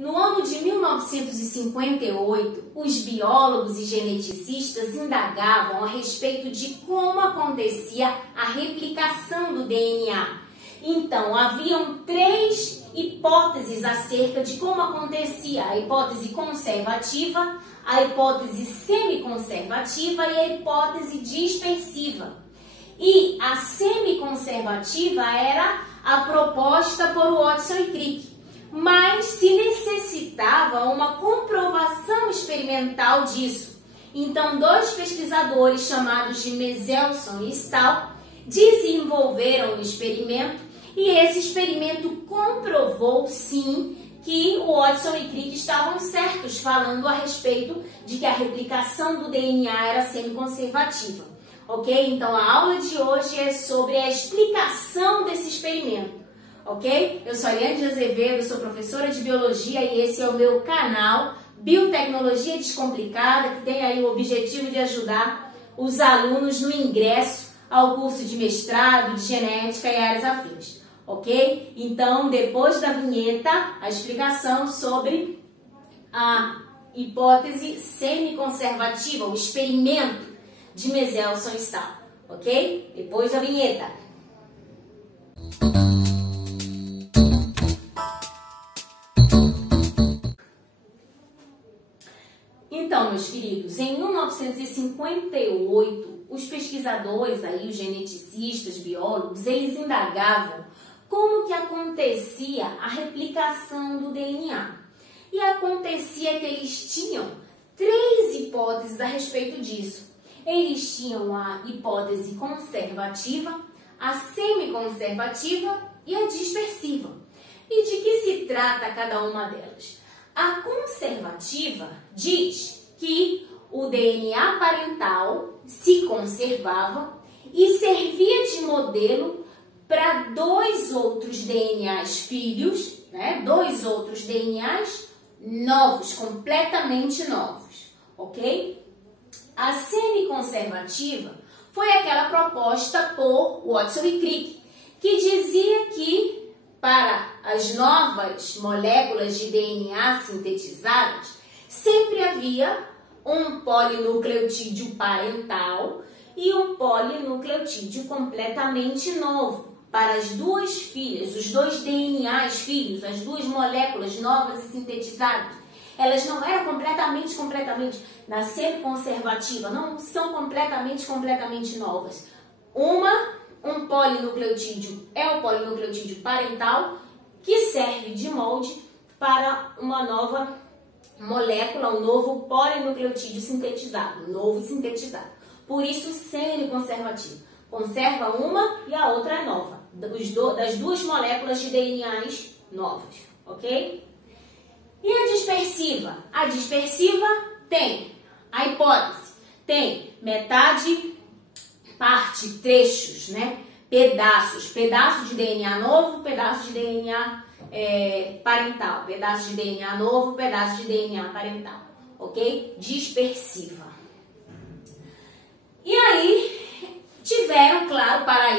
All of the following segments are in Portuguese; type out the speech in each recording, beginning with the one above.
No ano de 1958, os biólogos e geneticistas indagavam a respeito de como acontecia a replicação do DNA. Então, haviam três hipóteses acerca de como acontecia: a hipótese conservativa, a hipótese semiconservativa e a hipótese dispersiva. E a semiconservativa era a proposta por Watson e Crick, mas se necessitava uma comprovação experimental disso. Então, dois pesquisadores chamados de Meselson e Stahl desenvolveram um experimento, e esse experimento comprovou, sim, que o Watson e Crick estavam certos falando a respeito de que a replicação do DNA era semiconservativa. Ok? Então, a aula de hoje é sobre a explicação desse experimento. Ok? Eu sou Ariane Azevedo, sou professora de Biologia e esse é o meu canal Biotecnologia Descomplicada, que tem aí o objetivo de ajudar os alunos no ingresso ao curso de mestrado, de genética e áreas afins. Ok? Então, depois da vinheta, a explicação sobre a hipótese semiconservativa, o experimento de Meselson e Stahl. Ok? Depois da vinheta. Então, meus queridos, em 1958, os pesquisadores, aí, os geneticistas, biólogos, eles indagavam como que acontecia a replicação do DNA. E acontecia que eles tinham três hipóteses a respeito disso. Eles tinham a hipótese conservativa, a semiconservativa e a dispersiva. E de que se trata cada uma delas? A conservativa diz que o DNA parental se conservava e servia de modelo para dois outros DNAs filhos, né? Dois outros DNAs novos, completamente novos, ok? A semiconservativa foi aquela proposta por Watson e Crick, que dizia que para as novas moléculas de DNA sintetizadas, sempre havia um polinucleotídeo parental e um polinucleotídeo completamente novo para as duas filhas, os dois DNAs filhos, as duas moléculas novas e sintetizadas. Elas não eram completamente, na semiconservativa, não são completamente novas. Um polinucleotídeo é o polinucleotídeo parental, que serve de molde para uma nova molécula, um novo polinucleotídeo sintetizado, novo e sintetizado. Por isso, semiconservativo. Conserva uma e a outra é nova, das duas moléculas de DNAs novos, ok? E a dispersiva? A dispersiva tem a hipótese, tem metade, parte, trechos, né? Pedaços de DNA novo, pedaço de DNA parental, pedaço de DNA novo, pedaço de DNA parental, ok? Dispersiva. E aí, tiveram, claro, para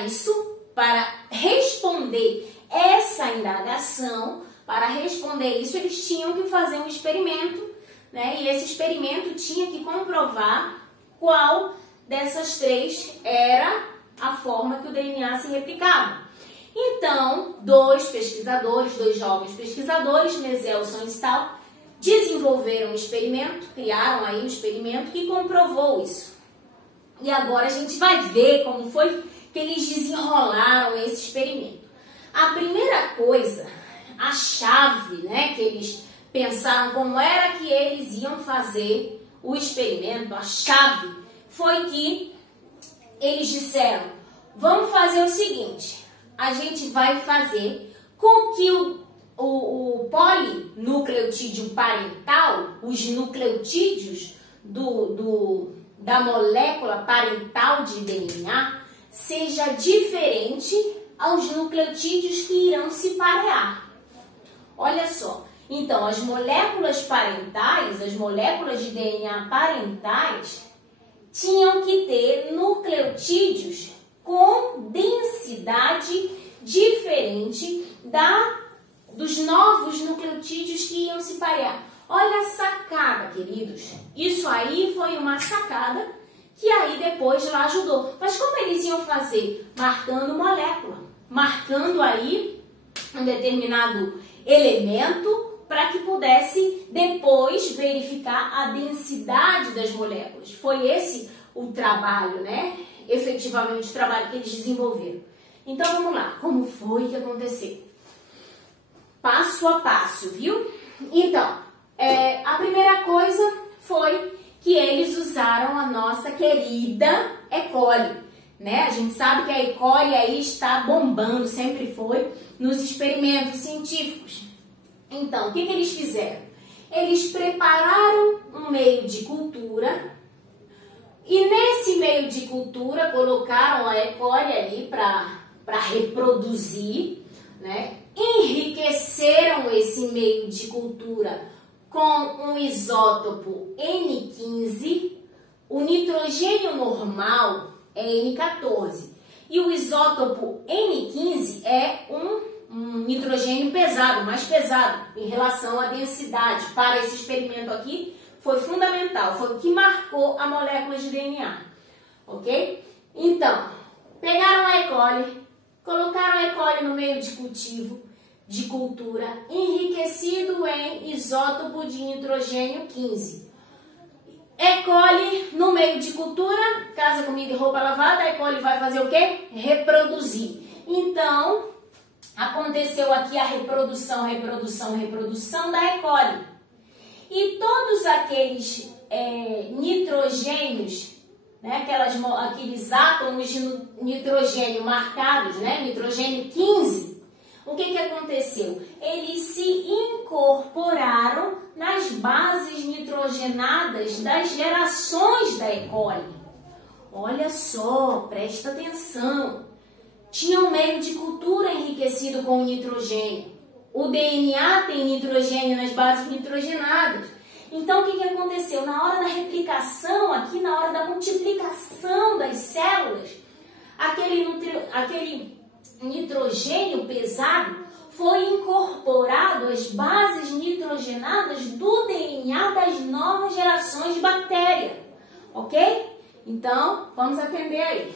responder essa indagação, para responder isso, eles tinham que fazer um experimento, né? E esse experimento tinha que comprovar qual dessas três era a forma que o DNA se replicava. Então, dois jovens pesquisadores, Meselson e Stahl, desenvolveram um experimento, criaram aí um experimento que comprovou isso. E agora a gente vai ver como foi que eles desenrolaram esse experimento. A primeira coisa, a chave, né, que eles pensaram como era que eles iam fazer o experimento, a chave foi que eles disseram: vamos fazer o seguinte, a gente vai fazer com que o polinucleotídeo parental, os nucleotídeos da molécula parental de DNA, seja diferente aos nucleotídeos que irão se parear. Olha só, então as moléculas parentais, as moléculas de DNA parentais, tinham que ter nucleotídeos com densidade diferente da dos novos nucleotídeos que iam se parear. Olha a sacada, queridos. Isso aí foi uma sacada que aí depois lá ajudou. Mas como eles iam fazer? Marcando molécula, marcando aí um determinado elemento para que pudesse depois verificar a densidade das moléculas. Foi esse o trabalho, né? Efetivamente o trabalho que eles desenvolveram. Então vamos lá, como foi que aconteceu? Passo a passo, viu? Então, a primeira coisa foi que eles usaram a nossa querida E. coli, né? A gente sabe que a E. coli aí está bombando, sempre foi, nos experimentos científicos. Então, o que eles fizeram? Eles prepararam um meio de cultura e nesse meio de cultura colocaram a E. coli ali para reproduzir, né? Enriqueceram esse meio de cultura com um isótopo N15, o nitrogênio normal é N14 e o isótopo N15 é um nitrogênio pesado, mais pesado em relação à densidade. Para esse experimento aqui foi fundamental, foi o que marcou a molécula de DNA, ok? Então, pegaram a E. coli, colocaram a E. coli no meio de cultivo, de cultura, enriquecido em isótopo de nitrogênio 15. E. coli no meio de cultura, casa, comida e roupa lavada, a E. coli vai fazer o quê? Reproduzir. Então, aconteceu aqui a reprodução da E. coli. E todos aqueles nitrogênios, né, aqueles átomos de nitrogênio marcados, né, nitrogênio 15, o que aconteceu? Eles se incorporaram nas bases nitrogenadas das gerações da E. coli. Olha só, presta atenção. Tinha um meio de cultura enriquecido com nitrogênio. O DNA tem nitrogênio nas bases nitrogenadas. Então, o que aconteceu? Na hora da replicação, aqui na hora da multiplicação das células, aquele nitrogênio pesado foi incorporado às bases nitrogenadas do DNA das novas gerações de bactéria, ok? Então, vamos atender aí.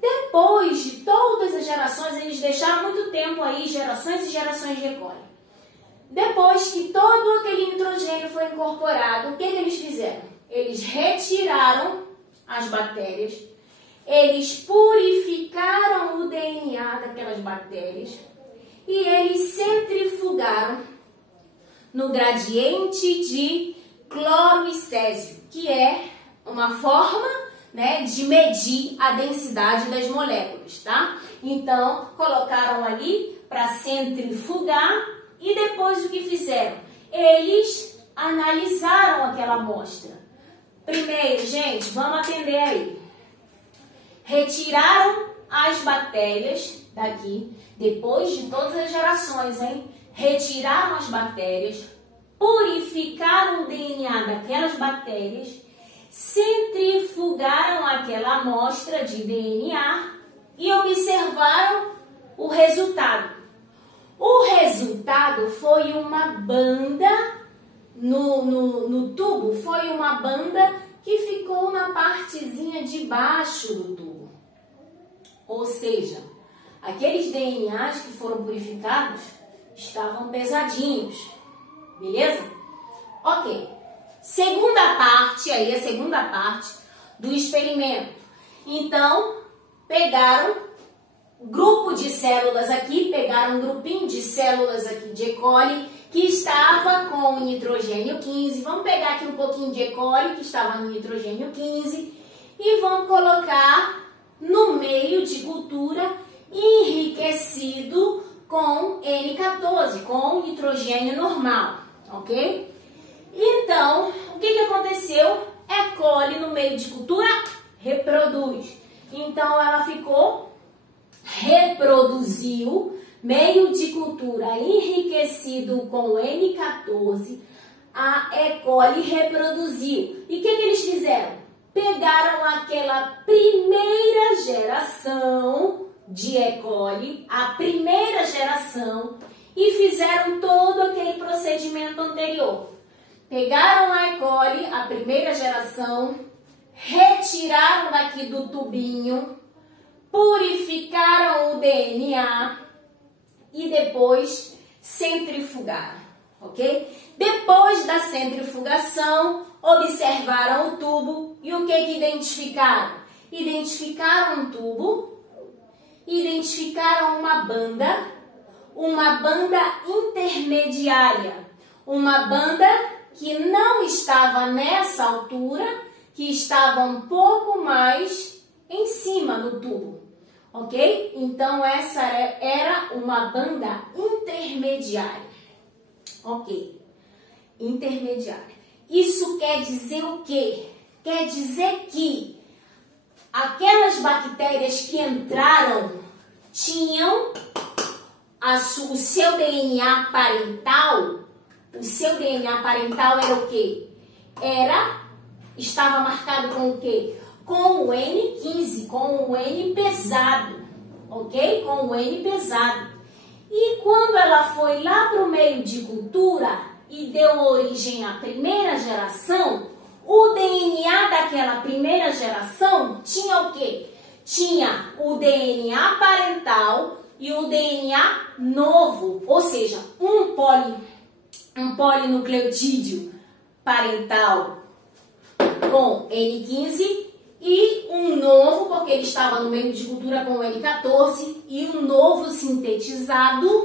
Depois de todas as gerações, eles deixaram muito tempo aí, gerações e gerações de E. coli. Depois que todo aquele nitrogênio foi incorporado, o que eles fizeram? Eles retiraram as bactérias, eles purificaram o DNA daquelas bactérias e eles centrifugaram no gradiente de cloro e césio, que é uma forma, né, de medir a densidade das moléculas, tá? Então, colocaram ali para centrifugar e depois o que fizeram? Eles analisaram aquela amostra. Primeiro, gente, vamos atender aí. Retiraram as bactérias daqui, depois de todas as gerações, hein? Retiraram as bactérias, purificaram o DNA daquelas bactérias, centrifugaram aquela amostra de DNA e observaram o resultado. O resultado foi uma banda no tubo, foi uma banda que ficou na partezinha de baixo do tubo. Ou seja, aqueles DNAs que foram purificados estavam pesadinhos, beleza? Ok. Segunda parte aí, a segunda parte do experimento. Então, pegaram grupo de células aqui, pegaram um grupinho de células aqui de E. coli que estava com o nitrogênio 15. Vamos pegar aqui um pouquinho de E. coli que estava no nitrogênio 15 e vamos colocar no meio de cultura enriquecido com N14, com nitrogênio normal, ok? Então, o que aconteceu? E. coli no meio de cultura reproduz. Então, ela reproduziu meio de cultura enriquecido com N14, a E. coli reproduziu. E o que eles fizeram? Pegaram aquela primeira geração de E. coli, a primeira geração, e fizeram todo aquele procedimento anterior. Pegaram a E. coli, a primeira geração, retiraram daqui do tubinho, purificaram o DNA e depois centrifugaram, ok? Depois da centrifugação, observaram o tubo e o que identificaram? Identificaram um tubo, identificaram uma banda intermediária, uma banda que não estava nessa altura, que estava um pouco mais em cima do tubo, ok? Então, essa era uma banda intermediária, ok? Intermediária. Isso quer dizer o quê? Quer dizer que aquelas bactérias que entraram tinham o seu DNA parental. O seu DNA parental era o quê? Estava marcado com o quê? Com o N15, com o N pesado, ok? Com o N pesado. E quando ela foi lá para o meio de cultura e deu origem à primeira geração, o DNA daquela primeira geração tinha o quê? Tinha o DNA parental e o DNA novo, ou seja, um polinucleotídeo parental com N15 e um novo, porque ele estava no meio de cultura com N14, e um novo sintetizado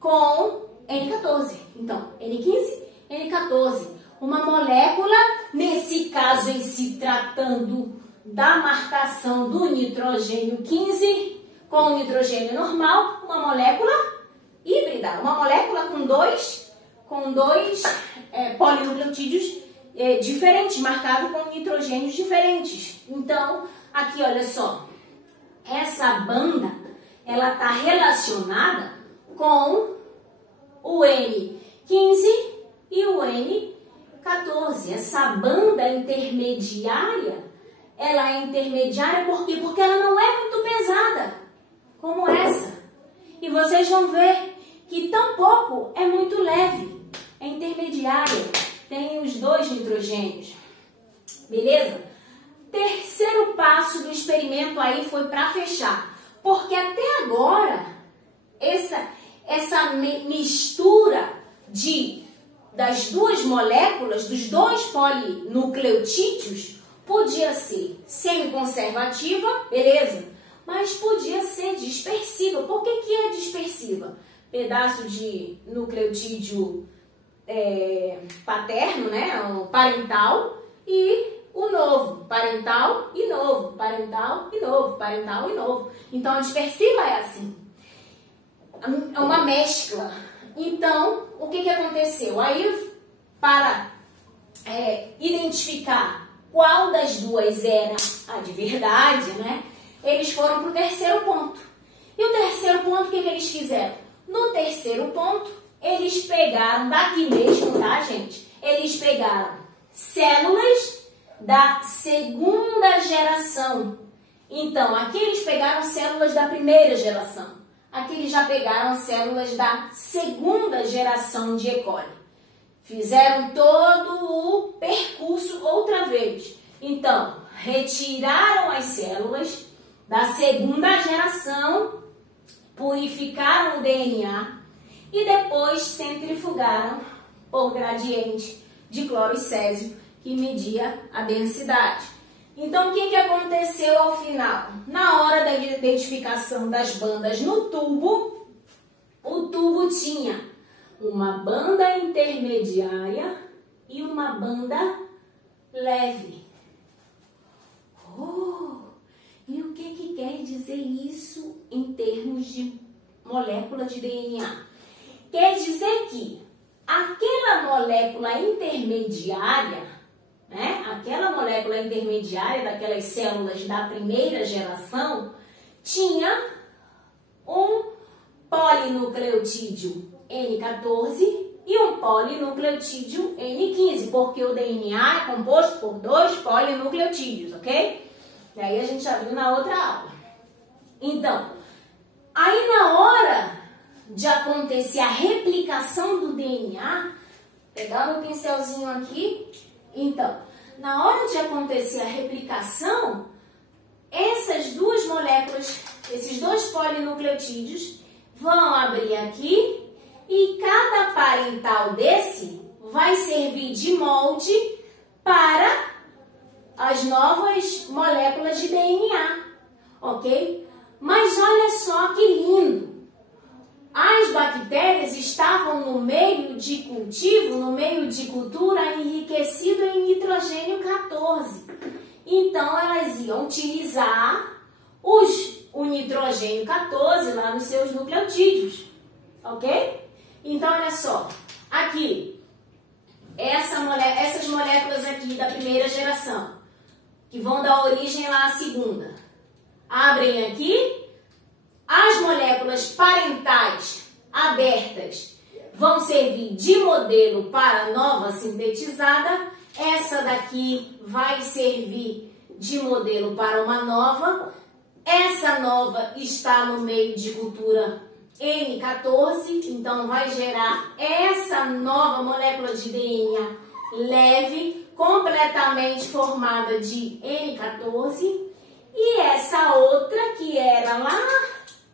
com N14. Então, N15, N14. Uma molécula, nesse caso em se tratando da marcação do nitrogênio 15 com o nitrogênio normal, uma molécula híbrida, uma molécula com dois polinucleotídeos diferentes, marcado com nitrogênios diferentes. Então, aqui olha só, essa banda, ela está relacionada com o N15 e o N14. Essa banda intermediária, ela é intermediária por quê? Porque ela não é muito pesada, como essa. E vocês vão ver que tampouco é muito leve, é intermediária. Tem os dois nitrogênios, beleza? Terceiro passo do experimento aí foi para fechar, porque até agora essa mistura das duas moléculas, dos dois polinucleotídeos, podia ser semiconservativa, beleza? Mas podia ser dispersiva. Por que que é dispersiva? Pedaço de nucleotídeo paterno, né, o parental, e o novo, parental e novo, parental e novo, parental e novo. Então, a dispersiva é assim, é uma mescla. Então, o que que aconteceu? Aí, para identificar qual das duas era a de verdade, né, eles foram para o terceiro ponto. E o terceiro ponto, o que que eles fizeram? No terceiro ponto, eles pegaram, daqui mesmo, tá, gente? Eles pegaram células da segunda geração. Então, aqui eles pegaram células da primeira geração. Aqui eles já pegaram células da segunda geração de E. coli. Fizeram todo o percurso outra vez. Então, retiraram as células da segunda geração, purificaram o DNA e depois centrifugaram por gradiente de cloro e césio, que media a densidade. Então, o que que aconteceu ao final? Na hora da identificação das bandas no tubo, o tubo tinha uma banda intermediária e uma banda leve. E o que que quer dizer isso em termos de molécula de DNA? Quer dizer que aquela molécula intermediária, né, aquela molécula intermediária daquelas células da primeira geração, tinha um polinucleotídeo N14 e um polinucleotídeo N15, porque o DNA é composto por dois polinucleotídeos, ok? E aí a gente já viu na outra aula. Então, aí na hora de acontecer a replicação do DNA, pegar meu pincelzinho aqui, então, na hora de acontecer a replicação, essas duas moléculas, esses dois polinucleotídeos, vão abrir aqui e cada parental desse vai servir de molde para as novas moléculas de DNA, ok? Mas olha só que lindo! As bactérias estavam no meio de cultivo, no meio de cultura enriquecido em nitrogênio 14. Então, elas iam utilizar o nitrogênio 14 lá nos seus nucleotídeos, ok? Então, olha só, aqui, essas moléculas aqui da primeira geração, que vão dar origem lá à segunda, abrem aqui, as moléculas parentais abertas vão servir de modelo para a nova sintetizada, essa daqui vai servir de modelo para uma nova, essa nova está no meio de cultura N14, então vai gerar essa nova molécula de DNA leve, completamente formada de N14, e essa outra que era lá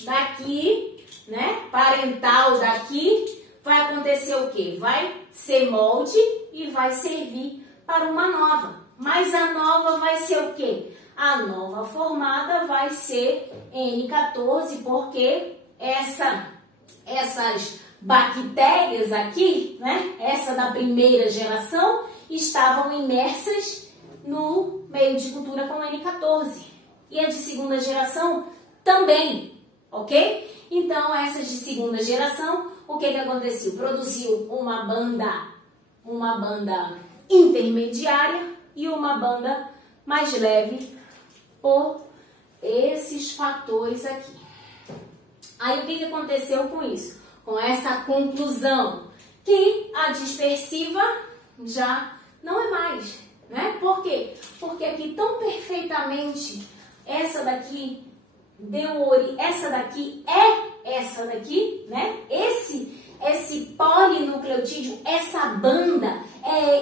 daqui, né, parental daqui, vai acontecer o quê? Vai ser molde e vai servir para uma nova. Mas a nova vai ser o quê? A nova formada vai ser N14, porque essas bactérias aqui, né, essa da primeira geração, estavam imersas no meio de cultura com N14. E a de segunda geração também, ok? Então, essas de segunda geração, o que aconteceu? Produziu uma banda intermediária e uma banda mais leve por esses fatores aqui. Aí, o que aconteceu com isso? Com essa conclusão, que a dispersiva já não é mais, né? Por quê? Porque aqui tão perfeitamente, essa daqui essa daqui é essa daqui, né? Esse polinucleotídeo, essa banda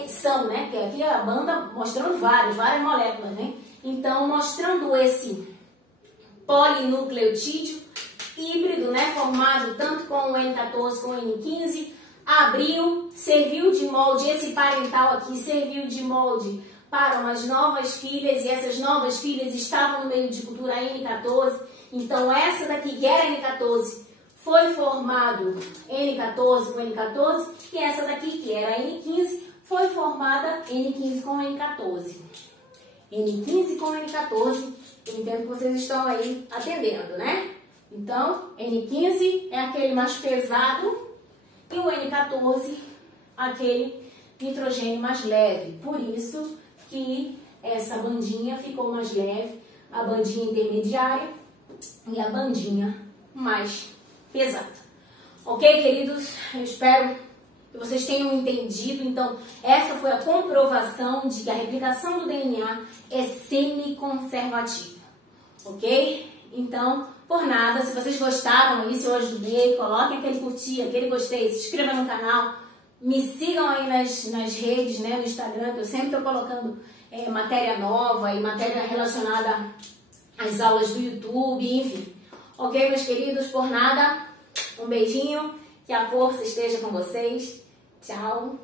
são, né? Porque aqui é a banda mostrando várias moléculas, né? Então, mostrando esse polinucleotídeo híbrido, né? Formado tanto com o N14 como o N15, abriu, serviu de molde, esse parental aqui serviu de molde para umas novas filhas, e essas novas filhas estavam no meio de cultura N14, então essa daqui que era N14 foi formado N14 com N14, e essa daqui que era N15 foi formada N15 com N14. N15 com N14, eu entendo que vocês estão aí atendendo, né? Então, N15 é aquele mais pesado e o N14 aquele nitrogênio mais leve, por isso que essa bandinha ficou mais leve, a bandinha intermediária e a bandinha mais pesada. Ok, queridos? Eu espero que vocês tenham entendido. Então, essa foi a comprovação de que a replicação do DNA é semiconservativa. Ok? Então, por nada, se vocês gostaram aí, se eu ajudei, coloquem aquele curtir, aquele gostei, se inscreva no canal. Me sigam aí nas redes, né, no Instagram, que eu sempre estou colocando matéria nova e matéria relacionada às aulas do YouTube, enfim. Ok, meus queridos? Por nada, um beijinho, que a força esteja com vocês. Tchau!